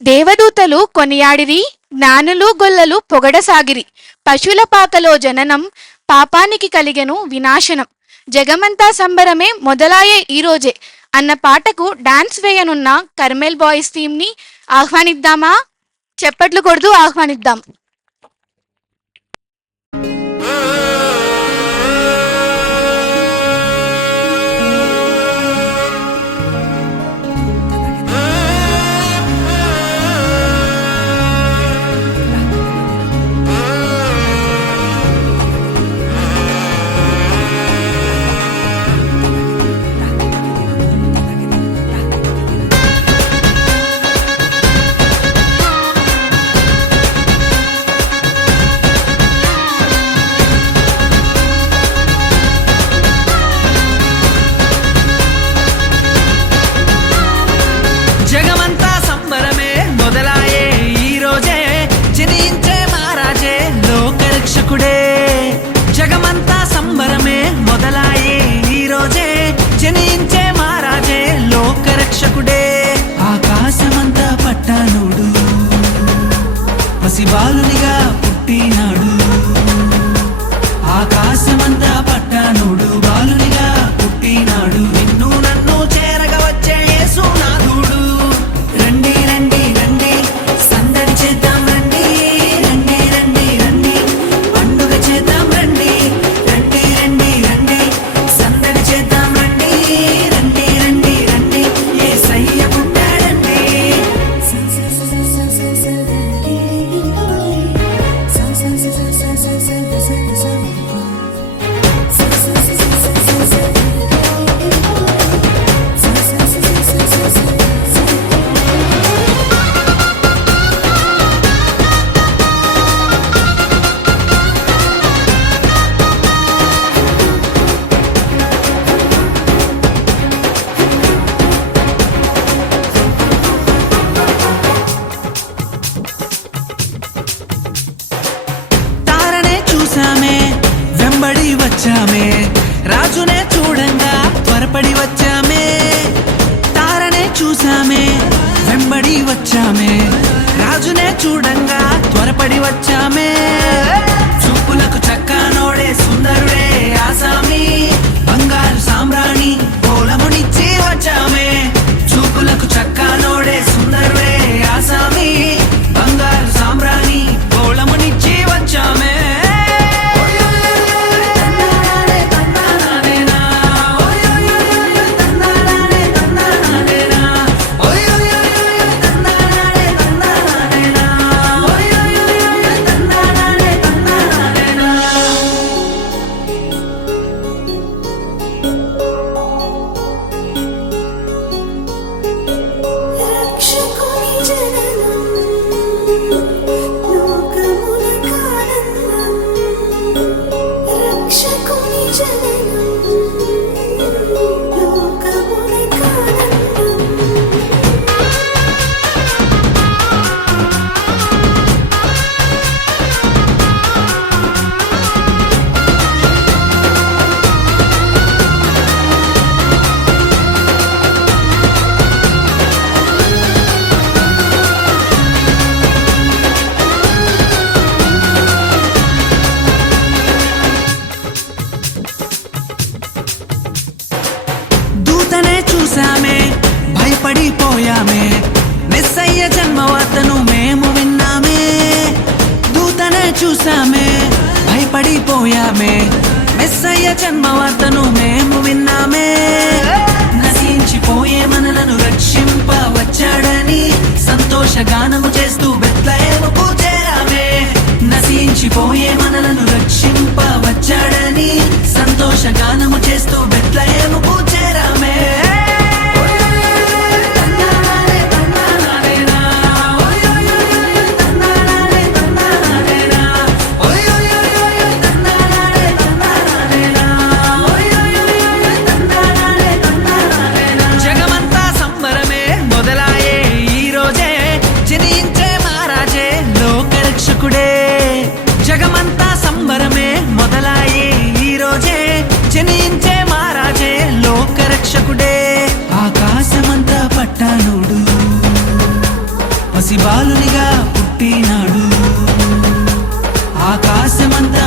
దేవదూతలు కొనియాడిరి, జ్ఞానులు గొల్లలు పొగడసాగిరి. పశుల పాకలో జననం, పాపానికి కలిగెను వినాశనం. జగమంతా సంబరమే మొదలాయే ఈరోజే అన్న పాటకు డాన్స్ వేయనున్న కర్మెల్ బాయ్స్ టీమ్ ని ఆహ్వానిద్దామా? చప్పట్లు కొడుతూ ఆహ్వానిద్దాం. జగమంతా సంబరమే మొదలాయే ఈ రోజే, జనించే మహారాజే లోకరక్షకుడే. జగమంతా సంబరమే మొదలాయే ఈ రోజే, జనించే మహారాజే లోకరక్షకుడే. ఆకాశమంతా పట్టానుడు, పసిబాలునిగా పుట్టినాడు. ఆకాశమంతా పట్టానుడు, బాలునిగా పుట్టినాడు. నిన్ను నన్ను చేరగా వచ్చే యేసునాథుడు. రండి రండి రండి సందడి చేద్దాం, రండి రండి రండి రండి పండుగ చేద్దాం, రండి రండి రండి రండి సందడి చేద్దాం, రండి రండి రండి రండి యేసయ్య పుట్టాడండి. తారనే చూసామే, వెంబడి వచ్చామే, రాజునే చూడంగా త్వరపడి వచ్చామే. తారనే చూసామే, వెంబడి వచ్చామే, రాజునే చూడంగా త్వరపడి వచ్చామే. చూపులకు చక్కానోడే సుందరుడే ఆసామి, బంగారు సామ్రాణి పోలమునిచ్చి వచ్చామే. చూపులకు చక్కానోడే సుందరుడే ఆసామి, బంగారు సామ్రాణి పోలమునిచ్చి వచ్చామే. రక్షకుని జననం, లోకములకానందం. రక్షకుని జననం, లోకములకానందం. దూతనే చూసామే, భయపడిపోయామే, మెస్సయ్య జన్మవార్తను మేము విన్నామే. దూతనే చూసామే, భయపడిపోయామే, మెస్సయ్య జన్మవార్తను మేము విన్నామే. నశించిపోయే మనలను రక్షింప వచ్చాడని సంతోషగానము చేస్తూ బెత్లెహేముకు చేరామే. నశించిపోయే మనలను రక్షింప వచ్చాడని సంతోషగానము చేస్తూ బెత్లెహేముకు చేరామే. జగమంతా సంబరమే మొదలాయే ఈ రోజే, జనించే పసిబాలునిగా పుట్టినాడు ఆకాశమంతా